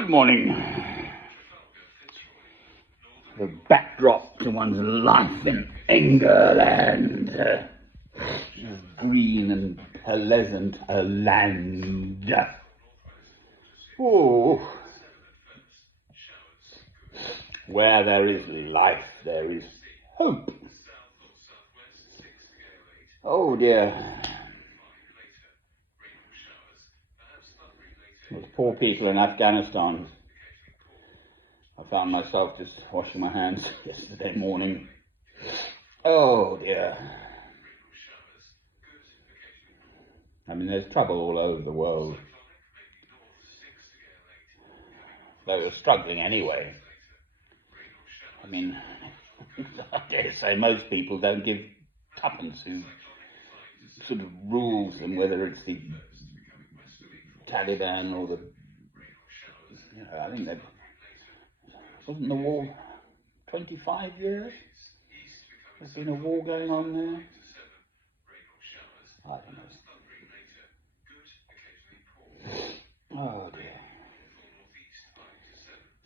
Good morning. The backdrop to one's life in England. Green and pleasant a land. Oh, where there is life, there is hope. Oh dear. Those poor people in Afghanistan. I found myself just washing my hands yesterday morning. Oh dear. I mean, there's trouble all over the world. They were struggling anyway. I mean, I dare say most people don't give tuppence who sort of rules them, whether it's the Taliban or I think that wasn't the war 25 years? There's been a war going on there. I don't know. Oh dear.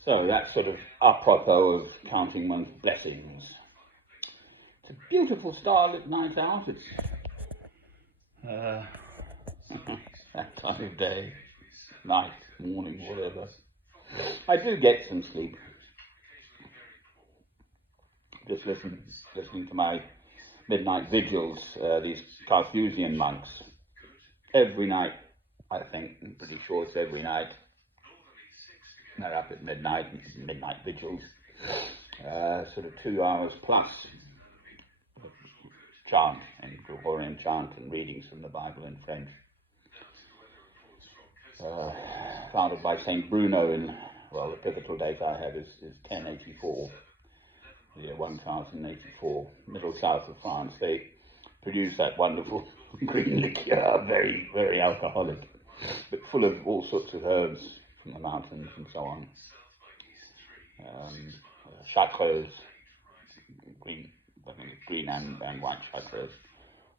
So that's sort of apropos of counting one's blessings. It's a beautiful starlit night out. It's that time of day, night, morning, whatever. I do get some sleep. Just listening to my midnight vigils, these Carthusian monks. Every night, I think, I'm pretty sure it's every night. They're up at midnight vigils, sort of 2 hours plus chant and Gregorian chant and readings from the Bible in French. Founded by Saint Bruno the pivotal date I have is 1084, the year 1084, middle south of France. They produce that wonderful green liqueur, very, very alcoholic, but full of all sorts of herbs from the mountains and so on. Chartreuse, green and white Chartreuse.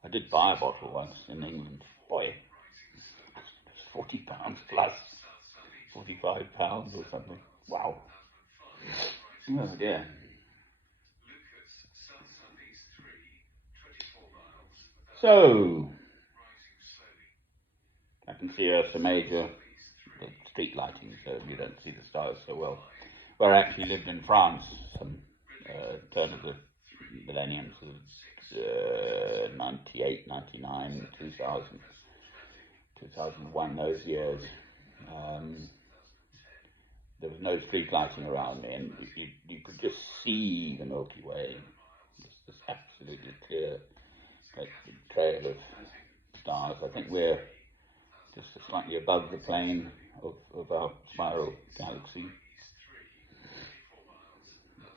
I did buy a bottle once in England. Boy, it's £40 plus, £45 or something. Wow. Oh dear. So, I can see Ursa Major, the street lighting, so you don't see the stars so well. Where I actually lived in France, some turn of the millennium, so 98, 99, 2000, 2001, those years. There was no street lighting around me, and you could just see the Milky Way. This absolutely clear trail of stars. I think we're just slightly above the plane of our spiral galaxy.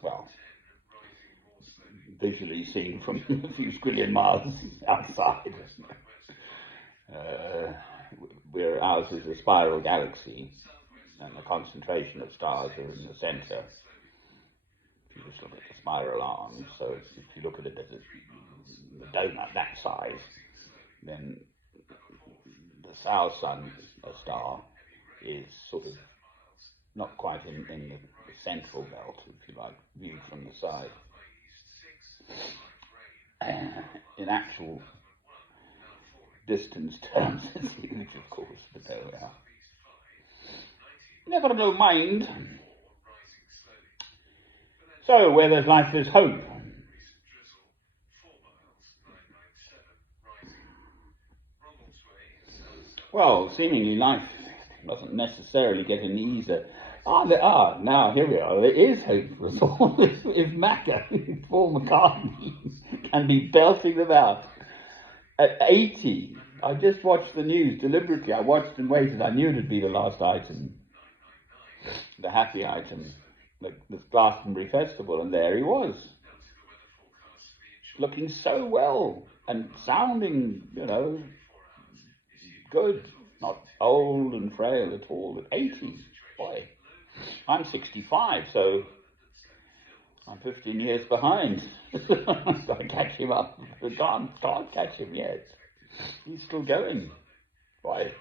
Well, visually seen from a few squillion miles outside. Ours is a spiral galaxy, and the concentration of stars are in the center. If you just look at the spiral arms, so if you look at it as a donut that size, then the South Sun, a star, is sort of not quite in the central belt, if you like, viewed from the side. In actual distance terms, it's huge, of course, but there we are. Never no mind. So, where there's life, there's hope. Well, seemingly life doesn't necessarily get any easier. Now here we are. There is hope for us all. If Macca, Paul McCartney, can be belting them out at 80. I just watched the news deliberately. I watched and waited. I knew it'd be the last item, the happy item, the Glastonbury Festival, and there he was, looking so well and sounding, good, not old and frail at all. At 80, boy, I'm 65, so I'm 15 years behind. Got to catch him up. Can't catch him yet. He's still going. Boy,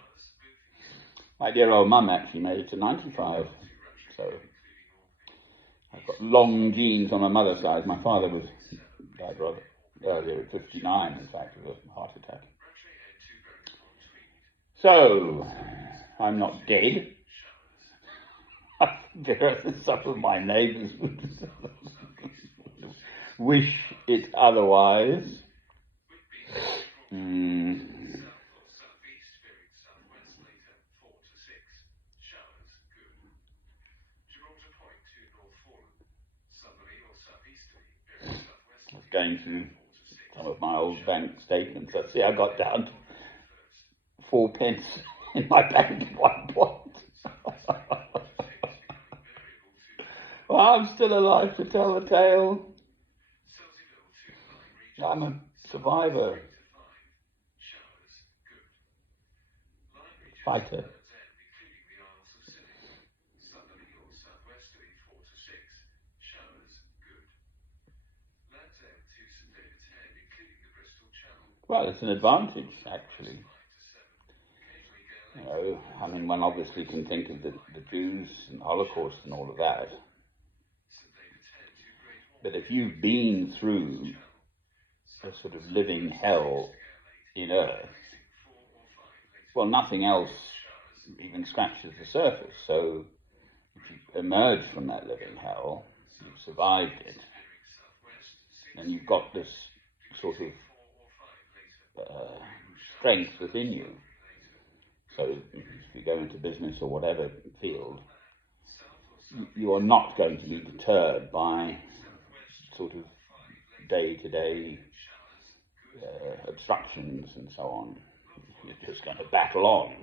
My dear old mum actually made it to 95, so I've got long genes on my mother's side. My father died rather earlier at 59, in fact, of a heart attack. So, I'm not dead. Some of my neighbours would wish it otherwise. I was going through some of my old bank statements. I see I got down to 4p in my bank at one point. Well, I'm still alive to tell the tale. I'm a survivor. Fighter. Well, it's an advantage, actually. You know, I mean, one obviously can think of the Jews and the Holocaust and all of that. But if you've been through a sort of living hell in Earth, well, nothing else even scratches the surface. So if you emerge from that living hell, you've survived it, and you've got this sort of strength within you. So if you go into business or whatever field, you are not going to be deterred by sort of day-to-day obstructions and so on. You're just going to battle on.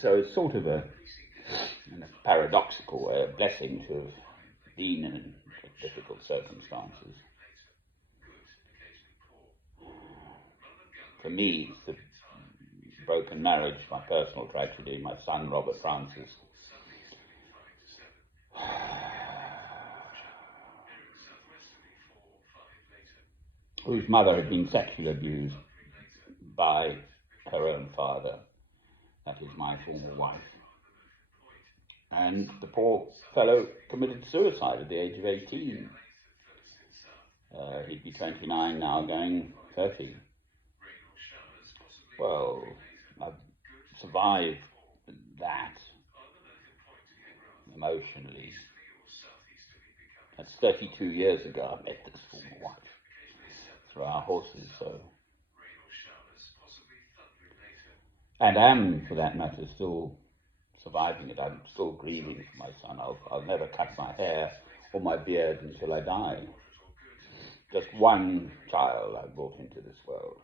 So it's sort of in a paradoxical way, a blessing to have been in difficult circumstances. For me, it's the broken marriage, my personal tragedy, my son Robert Francis. Whose mother had been sexually abused by her own father, that is my former wife. And the poor fellow committed suicide at the age of 18. He'd be 29 now, going 30. Well, I've survived that emotionally. That's 32 years ago I met this former wife through our horses, so. And am, for that matter, still surviving it. I'm still grieving for my son. I'll never cut my hair or my beard until I die. Just one child I brought into this world.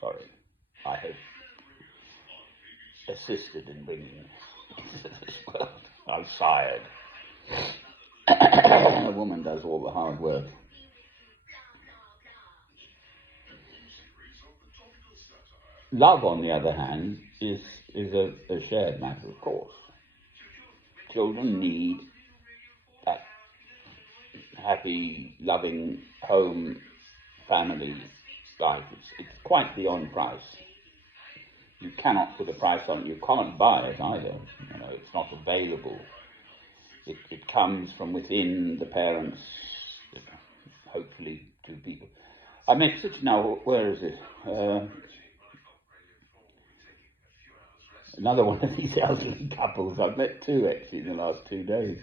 Sorry, I have assisted in bringing into this world. I'm sired. A woman does all the hard work. Love, on the other hand, is a shared matter, of course. Children need that happy, loving home, family life. It's quite beyond price. You cannot put a price on it. You can't buy it either. You know, it's not available. It comes from within the parents, hopefully two people. I met such now. Where is it? Another one of these elderly couples. I've met two actually in the last 2 days.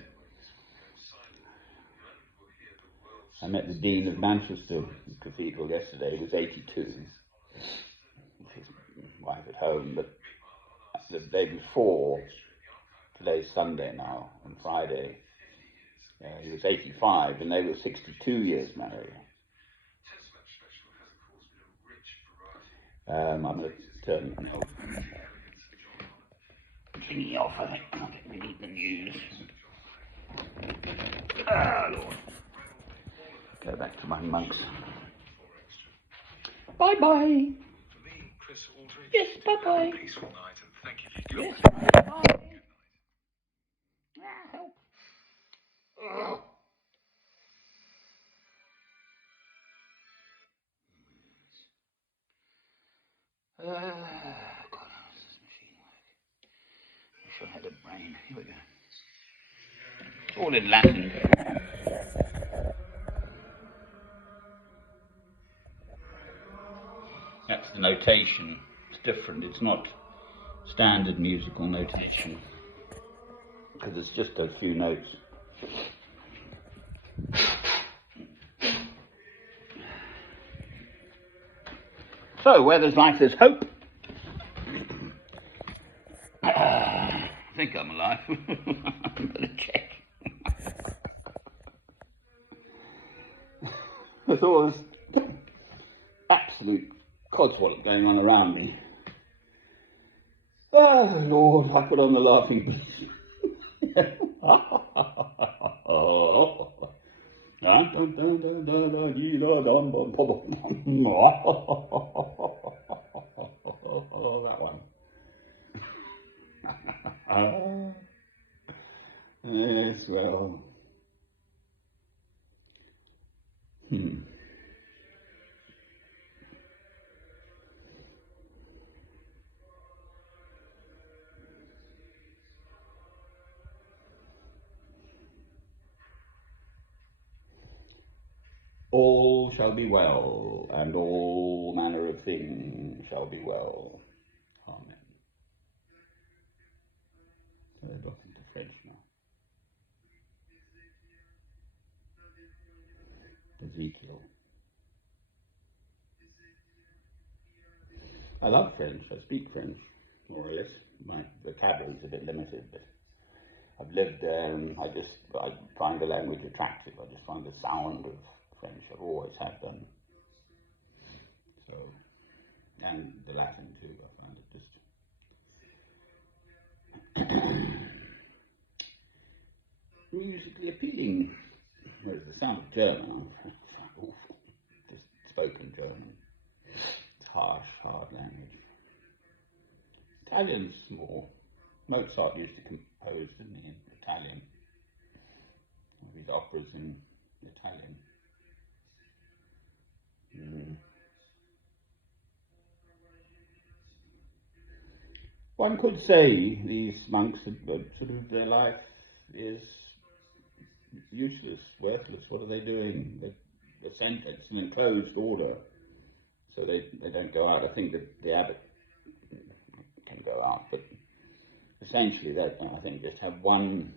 I met the Dean of Manchester Cathedral yesterday. He was 82. His wife at home, but the day before, today's Sunday now, on Friday, he was 85 and they were 62 years married. I'm going to turn thingy off, I think. I don't think we need the news. Lord. Go back to my monks. Bye-bye. Yes, bye-bye. Yes, bye-bye. Help. ahead of rain. Here we go. It's all in Latin. That's the notation. It's different. It's not standard musical notation because it's just a few notes. So, where there's life, there's hope. I think I'm alive. I'm going to check. There's all this absolute codswallop going on around me. Oh, Lord, I put on the laughing beast. That one. Yes, well. All shall be well, and all manner of things shall be well. Amen. So they're both into French now. Ezekiel. I love French. I speak French, more or less. My vocabulary is a bit limited, but I've lived there, and I find the language attractive. I just find the sound of French. I've always have done. So, and the Latin too. I find it just musically appealing. Whereas the sound of German, awful. Just spoken German. It's harsh, hard language. Italian's more. Mozart used to compose, didn't he, in Italian? His operas in Italian. One could say these monks, their life is useless, worthless. What are they doing? It's an enclosed order, so they don't go out. I think that the abbot can go out, but essentially that I think just have one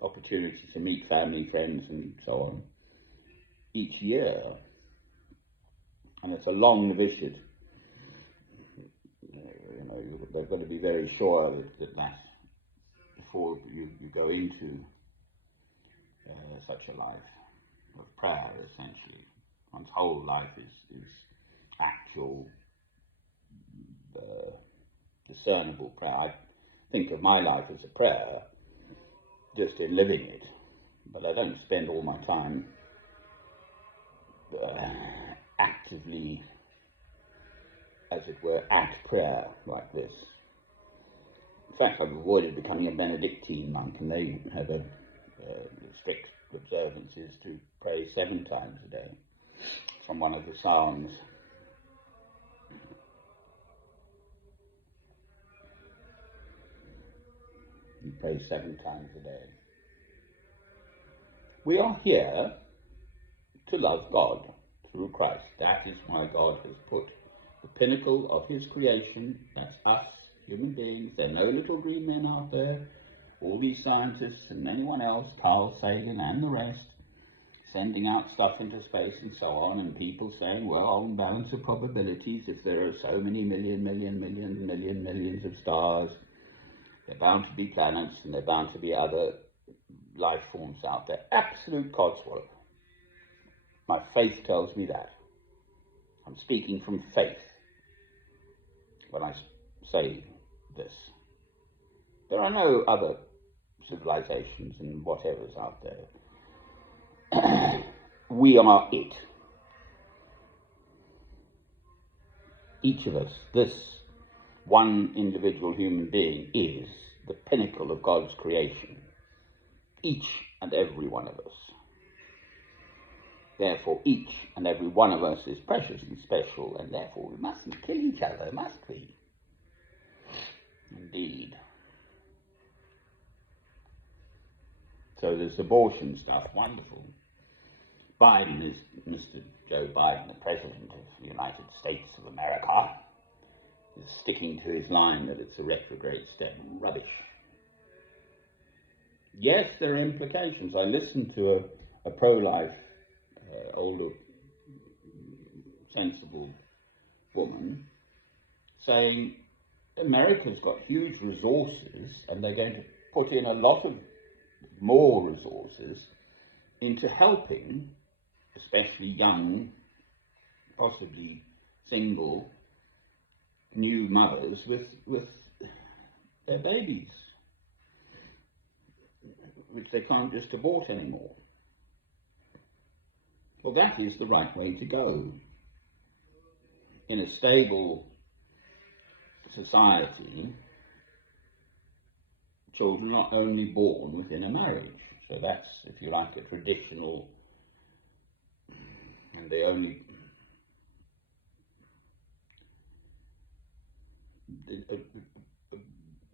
opportunity to meet family, friends, and so on each year, and it's a long novitiate. They've got to be very sure that before you go into such a life of prayer, essentially. One's whole life is actual, discernible prayer. I think of my life as a prayer, just in living it, but I don't spend all my time actively, as it were, at prayer like this. In fact, I've avoided becoming a Benedictine monk, and they have a strict observance is to pray 7 times a day from one of the Psalms. You pray 7 times a day. We are here to love God through Christ. That is why God has put the pinnacle of his creation, that's us, human beings. There are no little green men out there. All these scientists and anyone else, Carl Sagan and the rest, sending out stuff into space and so on, and people saying, well, on balance of probabilities, if there are so many millions of stars, there are bound to be planets, and there are bound to be other life forms out there. Absolute codswallop. My faith tells me that. I'm speaking from faith when I say this. There are no other civilizations and whatever's out there. We are it. Each of us, this one individual human being, is the pinnacle of God's creation. Each and every one of us. Therefore, each and every one of us is precious and special, and therefore we mustn't kill each other, must we? Indeed. So this abortion stuff, wonderful. Biden is, Mr. Joe Biden, the President of the United States of America, is sticking to his line that it's a retrograde step. Rubbish. Yes, there are implications. I listened to a pro-life, older, sensible woman saying America's got huge resources and they're going to put in a lot of more resources into helping, especially young, possibly single, new mothers with their babies, which they can't just abort anymore. Well, that is the right way to go. In a stable society, children are only born within a marriage. So that's, if you like, a traditional, and they only,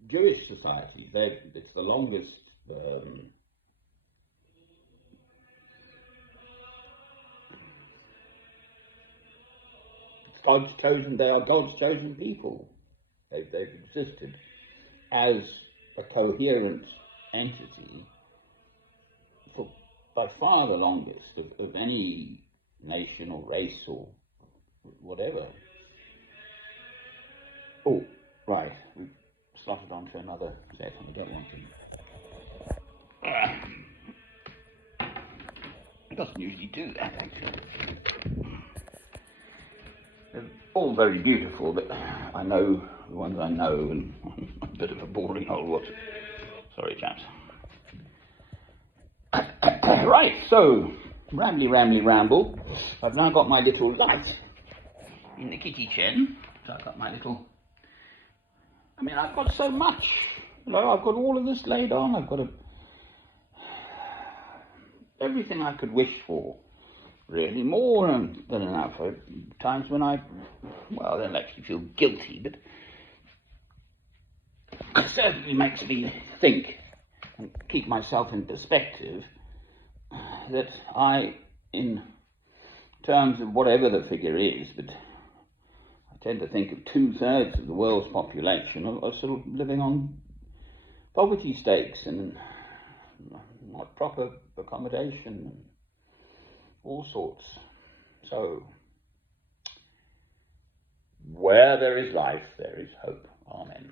Jewish society, it's the longest God's chosen, they are God's chosen people. They've existed as a coherent entity for by far the longest of any nation or race or whatever. Oh, right, we've slotted onto another set and I don't want to. It doesn't usually do that, actually. They're all very beautiful, but I know the ones I know, and I'm a bit of a boring old what. Sorry, chaps. Right, so, ramble. I've now got my little light in the kitty chen. So I've got my little... I mean, I've got so much. You know, I've got all of this laid on. I've got everything I could wish for. Really, more than enough. At times when I don't actually feel guilty, but it certainly makes me think and keep myself in perspective that I, in terms of whatever the figure is, but I tend to think of 2/3 of the world's population are sort of living on poverty stakes and not proper accommodation and all sorts. So, where there is life, there is hope. Amen.